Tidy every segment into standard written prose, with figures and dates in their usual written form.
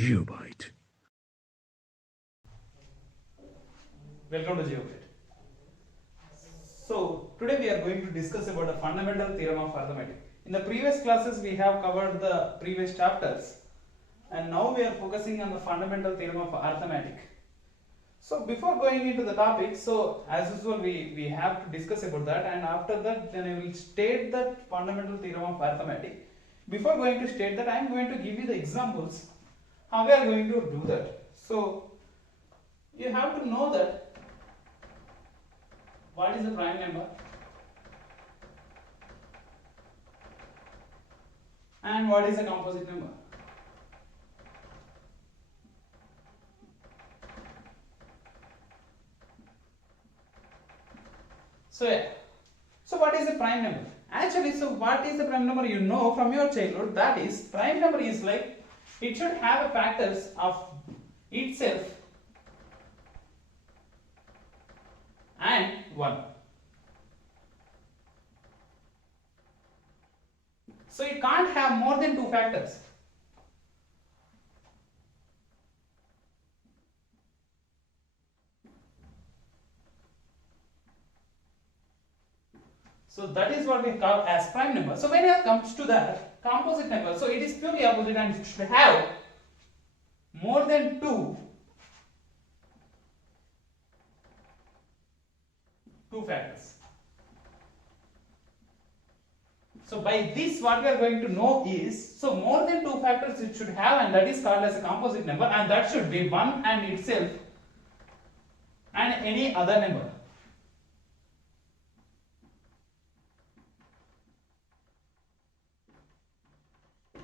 GeoByte. Welcome to GeoByte. So today we are going to discuss about the fundamental theorem of arithmetic. In the previous classes we have covered the previous chapters, and now we are focusing on the fundamental theorem of arithmetic. So before going into the topic, so as usual we have to discuss about that, and after that then I will state that fundamental theorem of arithmetic. Before going to state that, I am going to give you the examples how we are going to do that. So you have to know that what is the prime number and what is a composite number. So yeah, so what is the prime number? Actually, so what is the prime number? You know from your childhood, that is prime number is like it should have a factors of itself and 1. So it can't have more than 2 factors. So that is what we call as prime number. So when it comes to that composite number, so it is purely opposite and it should have more than 2 factors. So by this what we are going to know is, so more than 2 factors it should have, and that is called as a composite number, and that should be 1 and itself and any other number.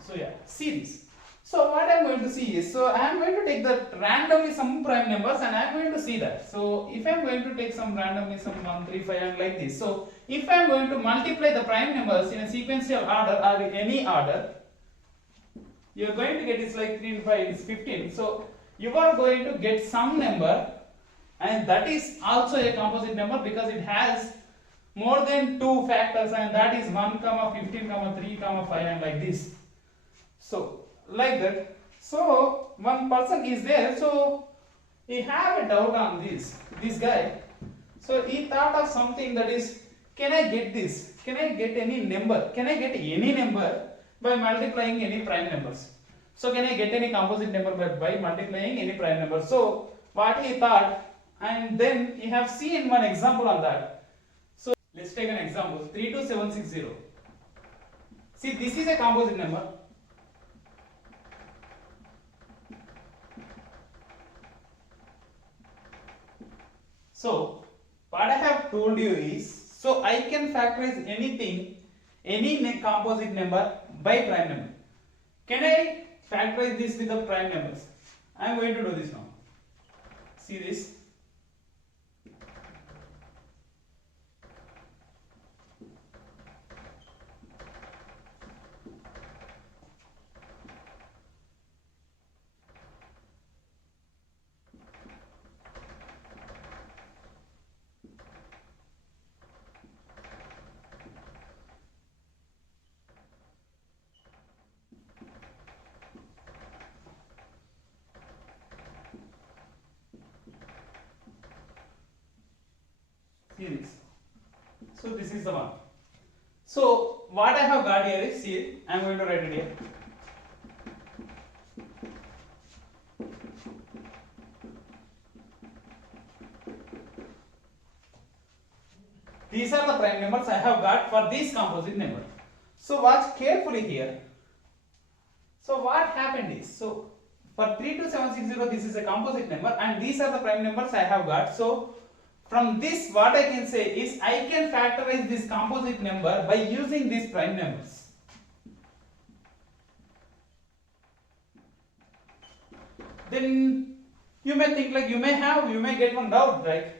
So yeah, see this. So what I am going to see is, so I am going to take the randomly some prime numbers and I am going to see that. So if I am going to take some randomly some 1, 3, 5 and like this. So if I am going to multiply the prime numbers in a sequential order or any order, you are going to get, it's like 3 and 5 is 15. So you are going to get some number, and that is also a composite number because it has more than 2 factors, and that is 1, 15, 3, 5 and like this. So like that. So one person is there, so he have a doubt on this guy. So he thought of something, that is, can I get this? Can I get any number? Can I get any number by multiplying any prime numbers? So can I get any composite number by multiplying any prime number? So what he thought, and then he have seen one example on that. So let's take an example, 32760. See, this is a composite number. So what I have told you is, so I can factorize anything, any composite number by prime number. Can I factorize this with the prime numbers? I am going to do this now. See this. See this. So this is the one. So what I have got here is, see, I am going to write it here. These are the prime numbers I have got for this composite number. So watch carefully here. So what happened is, so for 32760 this is a composite number and these are the prime numbers I have got. So from this what I can say is, I can factorize this composite number by using these prime numbers. Then you may think, like, you may get one doubt, right?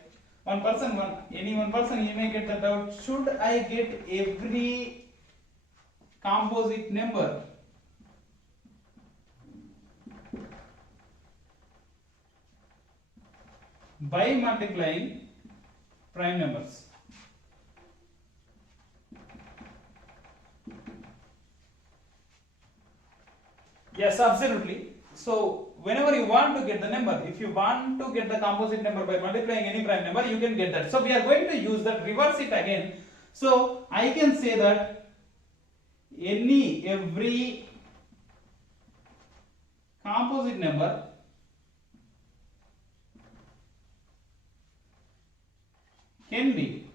Any one person, he may get the doubt, should I get every composite number? By multiplying prime numbers? Yes, absolutely. So whenever you want to get the number, if you want to get the composite number by multiplying any prime number, you can get that. So we are going to use that, reverse it again. So I can say that every composite number can be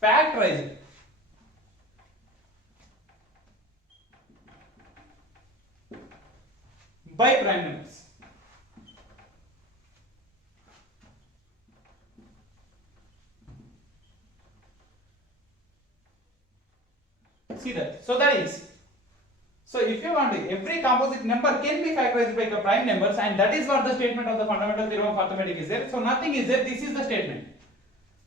factorized by prime numbers. See that? So that is, so if you want to, every composite number can be factorized by the prime numbers, and that is what the statement of the fundamental theorem of arithmetic is there. So nothing is there, this is the statement.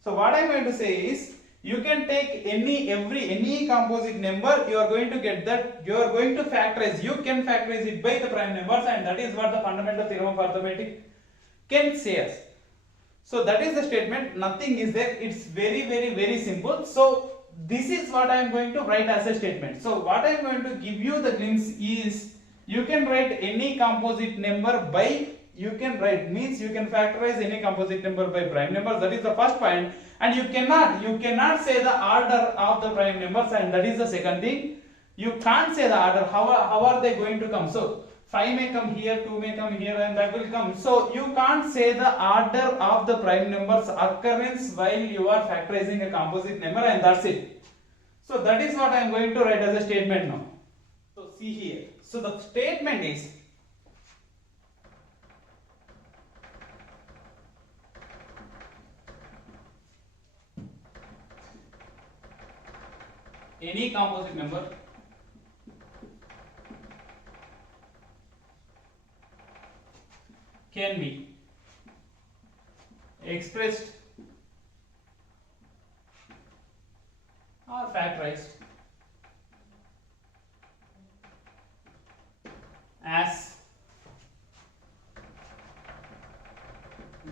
So what I am going to say is, you can take any composite number, you are going to get that, you are going to factorize, you can factorize it by the prime numbers, and that is what the fundamental theorem of arithmetic can say us. So that is the statement, nothing is there, it's very simple. So this is what I am going to write as a statement. So what I am going to give you the glimpse is, you can write any composite number by, you can write means you can factorize any composite number by prime numbers, that is the first point. And you cannot say the order of the prime numbers, and that is the second thing. You can't say the order, how are they going to come. So 5 may come here, 2 may come here, and that will come. So you can't say the order of the prime numbers occurrence while you are factorizing a composite number, and that's it. So that is what I am going to write as a statement now. So see here. So the statement is, any composite number can be expressed or factorized as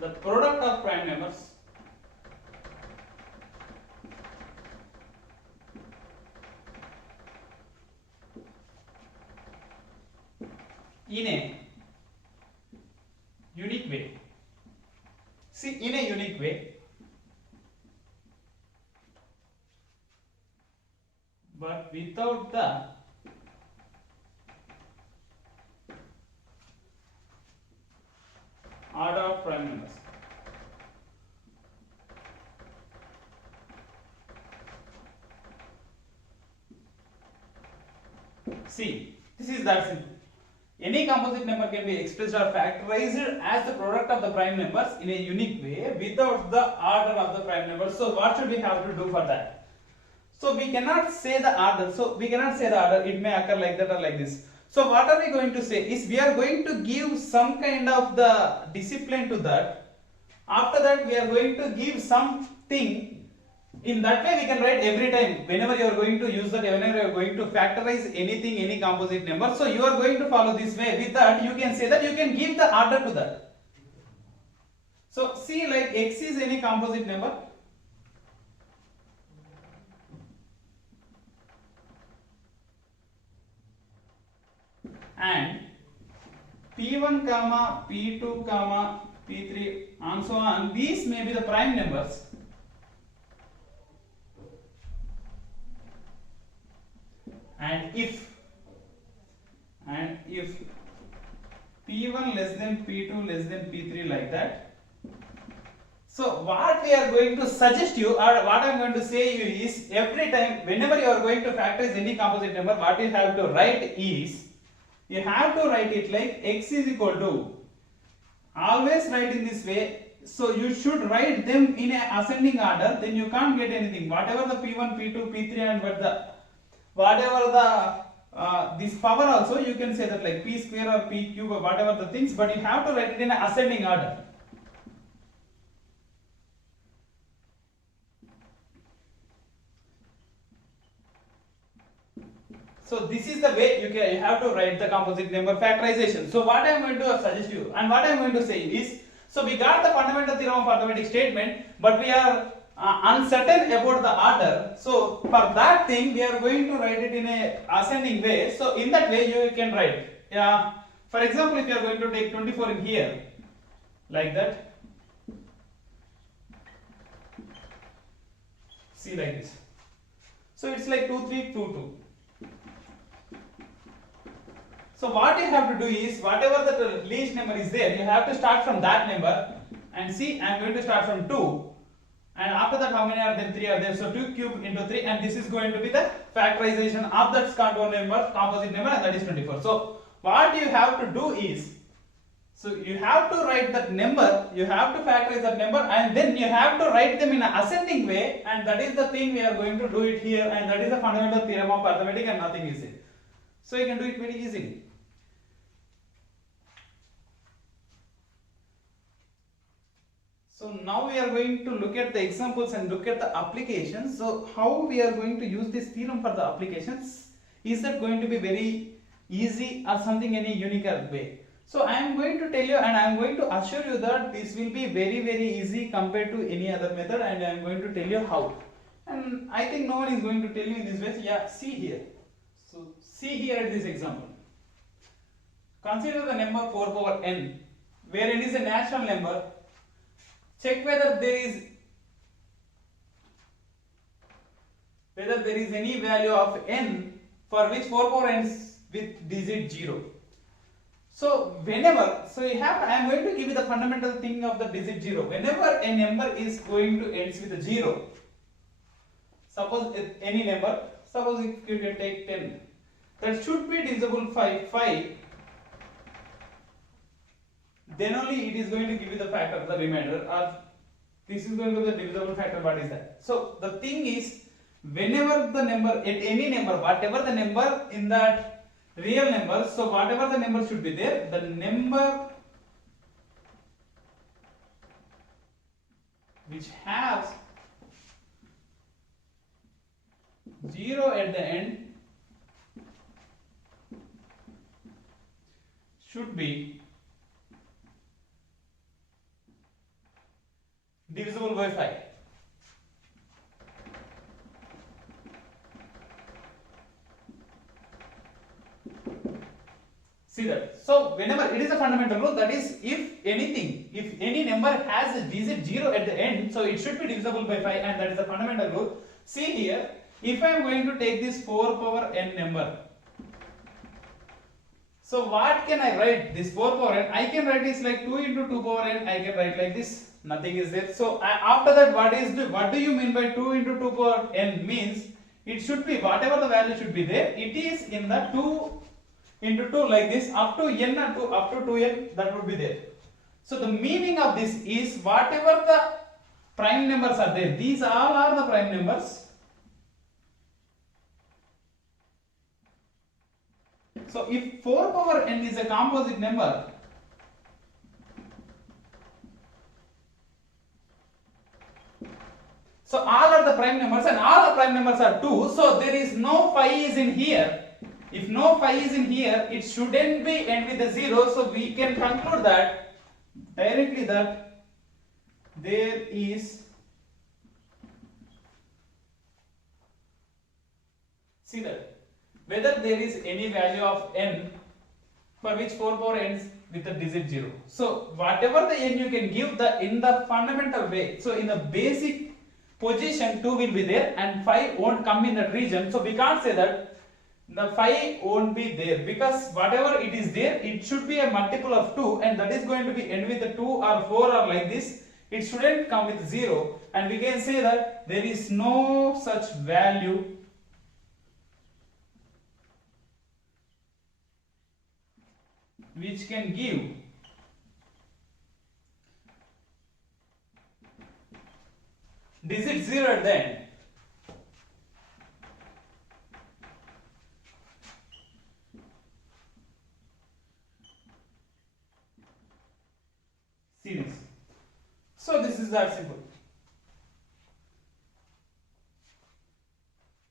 the product of prime numbers in a unique way. See, in a unique way, but without the order of prime numbers. See, this is that simple. Any composite number can be expressed or factorized as the product of the prime numbers in a unique way without the order of the prime numbers. So what should we have to do for that? So we cannot say the order. It may occur like that or like this. So what are we going to say is, we are going to give some kind of the discipline to that. After that we are going to give something. In that way we can write every time, whenever you are going to use that, whenever you are going to factorize anything, any composite number. So you are going to follow this way. With that you can say that you can give the order to that. So see, like x is any composite number. And P1, P2, P3 and so on, these may be the prime numbers. And if P1 less than P2 less than P3 like that, so what we are going to suggest you, or what I am going to say you is, every time whenever you are going to factorize any composite number, what you have to write is, you have to write it like x is equal to, always write in this way. So you should write them in a ascending order, then you can't get anything. Whatever the P1, P2, P3 and whatever the this power also, you can say that like P square or P cube or whatever the things, but you have to write it in an ascending order. So this is the way you have to write the composite number factorization. So what I am going to suggest you, and what I am going to say is, so we got the fundamental theorem of arithmetic statement, but we are uncertain about the order. So for that thing we are going to write it in a ascending way. So in that way you can write For example, if you are going to take 24 in here, like that, see like this. So it's like 2, 3, 2, 2. So what you have to do is, whatever the least number is there, you have to start from that number, and see, I am going to start from 2, and after that how many are there? 3 are there. So 2 cube into 3, and this is going to be the factorization of that composite number, and that is 24. So what you have to do is, so you have to write that number, you have to factorize that number, and then you have to write them in an ascending way, and that is the thing we are going to do it here, and that is the fundamental theorem of arithmetic, and nothing is it. So you can do it very easily. So now we are going to look at the examples and look at the applications. So how we are going to use this theorem for the applications? Is that going to be very easy or something any unique way? So I am going to tell you, and I am going to assure you that this will be very easy compared to any other method, and I am going to tell you how. And I think no one is going to tell you in this way. Yeah, see here. So see here at this example. Consider the number 4 power n, where n is a natural number. Check whether there is any value of n for which 4 power ends with digit 0. So whenever, so you have, I am going to give you the fundamental thing of the digit 0. Whenever a number is going to ends with a 0, suppose any number, suppose if you can take 10, that should be divisible by 5, then only it is going to give you the factor, the remainder, or this is going to be the divisible factor. What is that? So the thing is, whenever the number, at any number, whatever the number in that real number, so whatever the number should be there, the number which has 0 at the end should be divisible by 5. See that? So whenever it is a fundamental rule, that is, if any number has a digit 0 at the end, so it should be divisible by 5, and that is the fundamental rule. See here, if I am going to take this 4 power n number, so what can I write? This 4 power n, I can write this like 2 into 2 power n, I can write like this, nothing is there. So after that, what do you mean by 2 into 2 power n? Means it should be, whatever the value should be there, it is in the 2 into 2 like this, up to n, up to 2n, that would be there. So the meaning of this is, whatever the prime numbers are there, these all are the prime numbers. So if 4 power n is a composite number, so all are the prime numbers, and all the prime numbers are 2, so there is no phi is in here. If no phi is in here, it shouldn't be end with a 0, so we can conclude that directly that there is, see that, whether there is any value of n for which 4 power ends with the digit 0. So whatever the n you can give in the fundamental way, so in the basic position 2 will be there, and phi won't come in that region, so we can't say that the phi won't be there, because whatever it is there, it should be a multiple of 2, and that is going to be end with the 2 or 4 or like this. It shouldn't come with 0, and we can say that there is no such value which can give digit 0 at the end. See this. So this is that simple.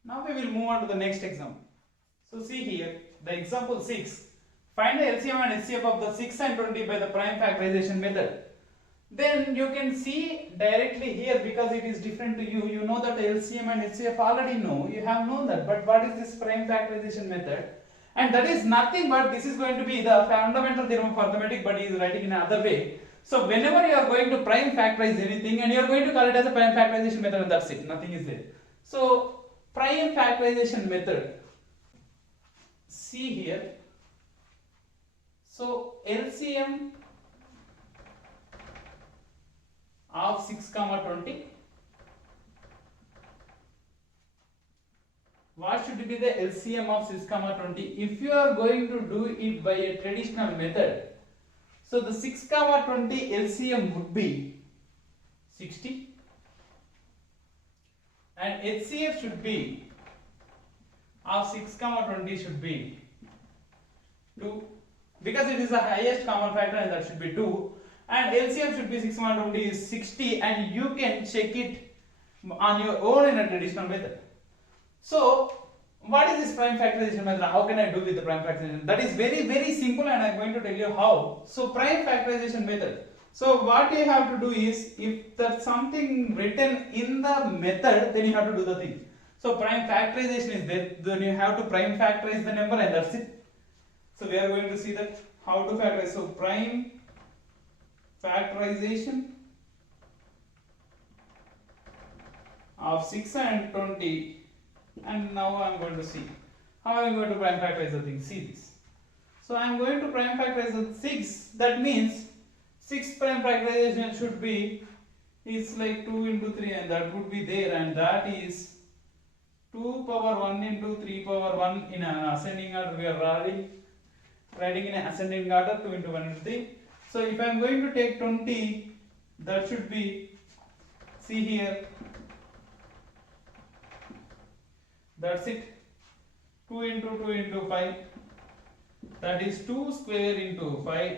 Now we will move on to the next example. So see here, the example 6. Find the LCM and HCF of the 6 and 20 by the prime factorization method. Then you can see directly here, because it is different to you. You know that the LCM and HCF already know. You have known that. But what is this prime factorization method? and that is nothing but this is going to be the fundamental theorem of arithmetic, but he is writing in another way. So whenever you are going to prime factorize anything and you are going to call it as a prime factorization method, and that's it, nothing is there. So prime factorization method, see here, so LCM of 6, 20, what should be the LCM of 6, 20? If you are going to do it by a traditional method, so the 6, 20 LCM would be 60 and HCF should be of 6, 20 should be 2, because it is the highest common factor and that should be 2, and LCM should be 6, 20 is 60, and you can check it on your own in a traditional method. So what is this prime factorization method? How can I do with the prime factorization? That is very, very simple, and I am going to tell you how. So prime factorization method. So what you have to do is, if there's something written in the method, then you have to do the thing. So prime factorization is there, then you have to prime factorize the number, and that's it. So we are going to see that how to factorize. So prime factorization of 6 and 20, and now I am going to see how I am going to prime factorize the thing. See this. So I am going to prime factorize the 6. That means 6 prime factorization should be, it's like 2 into 3, and that would be there, and that is 2 power 1 into 3 power 1 in an ascending order. We are writing in an ascending order, 2 into 1 into 3. So if I am going to take 20, that should be, see here, that's it, 2 into 2 into 5, that is 2 square into 5.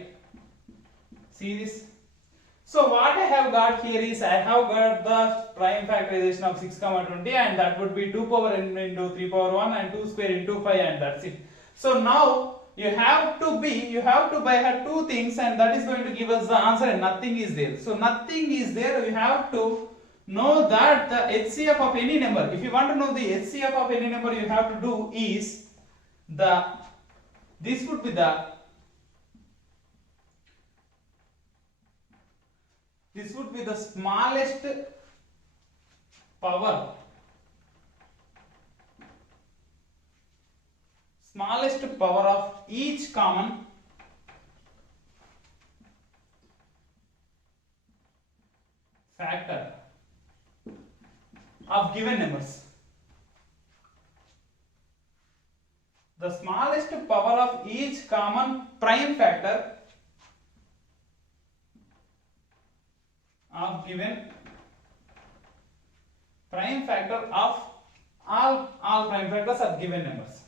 See this. So what I have got here is, I have got the prime factorization of 6, 20, and that would be 2 power n into 3 power 1 and 2 square into 5, and that's it. So now you have to by her two things, and that is going to give us the answer, and nothing is there. So nothing is there, you have to know that the HCF of any number. If you want to know the HCF of any number, you have to do is this would be the smallest power of each common factor of given numbers. The smallest power of each common prime factor of given prime factor of all prime factors of given numbers.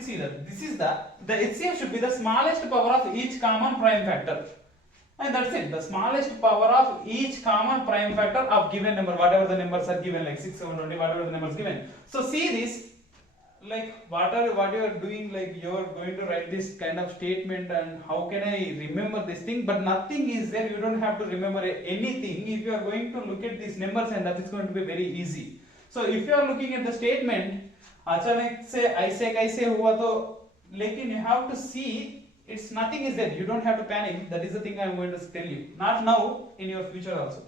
See that this is the HCF should be the smallest power of each common prime factor, and that's it, the smallest power of each common prime factor of given number, whatever the numbers are given, like 6, 7, 20, whatever the numbers given. So see this, like what you are doing, like you are going to write this kind of statement, and how can I remember this thing? But nothing is there, you don't have to remember anything if you are going to look at these numbers, and that is going to be very easy. So if you are looking at the statement, अचानक से ऐसे हुआ तो, लेकिन you have to see it's nothing is there, you don't have to panic. That is the thing I am going to tell you, not now, in your future also.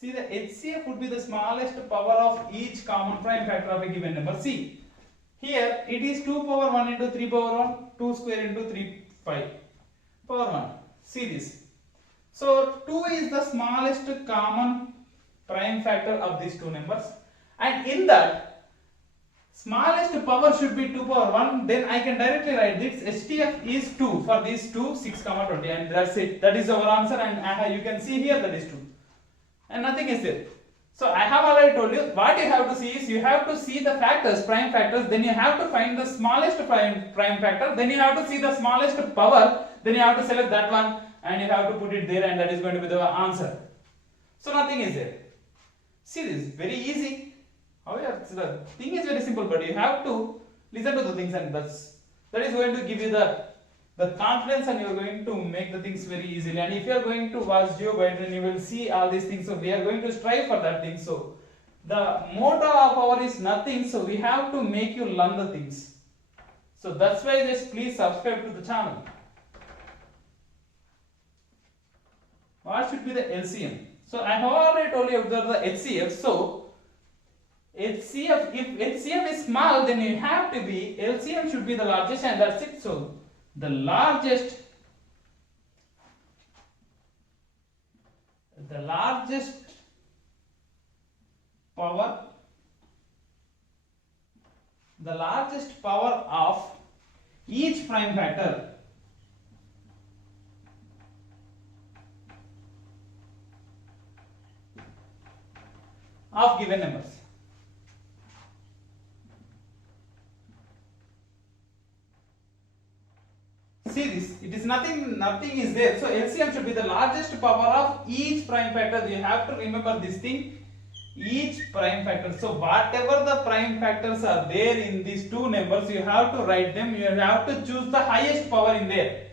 See, the HCF would be the smallest power of each common prime factor of a given number. See here, it is 2 power 1 into 3 power 1, 2 square into 3 5 power 1. See this. So 2 is the smallest common prime factor of these two numbers, and in that smallest power should be 2 power 1. Then I can directly write this HCF is 2 for these two, 6, 20, and that's it. That is our answer, and you can see here that is 2, and nothing is there. So I have already told you what you have to see is, you have to see the factors, prime factors, then you have to find the smallest prime factor, then you have to see the smallest power, then you have to select that one, and you have to put it there, and that is going to be the answer. So nothing is there. See, this is very easy. However, the thing is very simple, but you have to listen to the things, and that is going to give you the confidence, and you are going to make the things very easily. And if you are going to watch GeoByte, then you will see all these things. So we are going to strive for that thing. So the motto of our is nothing, so we have to make you learn the things. So that's why just please subscribe to the channel. What should be the LCM? So I have already told you observe the HCF. So HCF, if HCF is small, then you have to be LCM should be the largest, and that's it. So the largest power of each prime factor of given numbers. See this, it is nothing is there. So LCM should be the largest power of each prime factor. You have to remember this thing, each prime factor. So whatever the prime factors are there in these two numbers, you have to write them. You have to choose the highest power in there.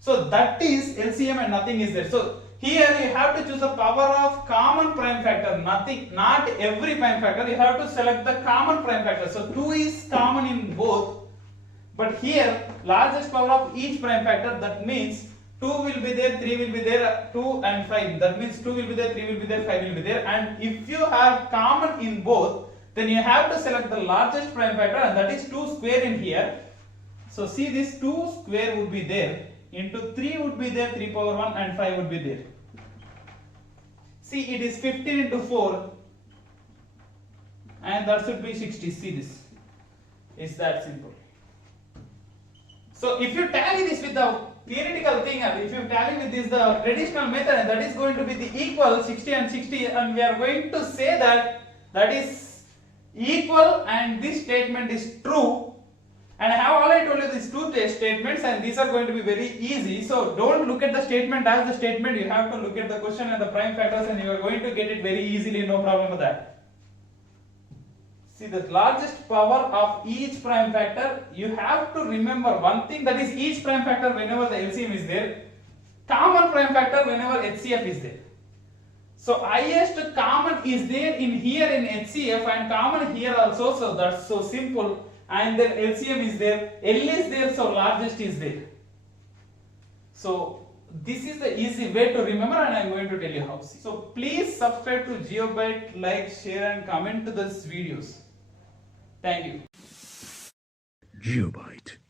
So that is LCM and nothing is there. So here you have to choose the power of common prime factor, not every prime factor. You have to select the common prime factor. So 2 is common in both. But here, largest power of each prime factor, that means 2 will be there, 3 will be there, 2 and 5. That means 2 will be there, 3 will be there, 5 will be there. And if you have common in both, then you have to select the largest prime factor, and that is 2 square in here. So see, this 2 square would be there, into 3 would be there, 3 power 1, and 5 would be there. See, it is 15 into 4, and that should be 60. See this. It's that simple. So if you tally this with the theoretical thing, and if you tally with this the traditional method, that is going to be the equal 60 and 60, and we are going to say that is equal, and this statement is true. And I have already told you these two statements, and these are going to be very easy. So don't look at the statement as the statement. You have to look at the question and the prime factors, and you are going to get it very easily. No problem with that. See, the largest power of each prime factor, you have to remember one thing, that is each prime factor whenever the LCM is there, common prime factor whenever HCF is there. So highest common is there in here in HCF, and common here also, so that's so simple. And then LCM is there, L is there, so largest is there. So this is the easy way to remember, and I am going to tell you how. So please subscribe to GeoByte, like, share and comment to these videos. Thank you. GeoByte.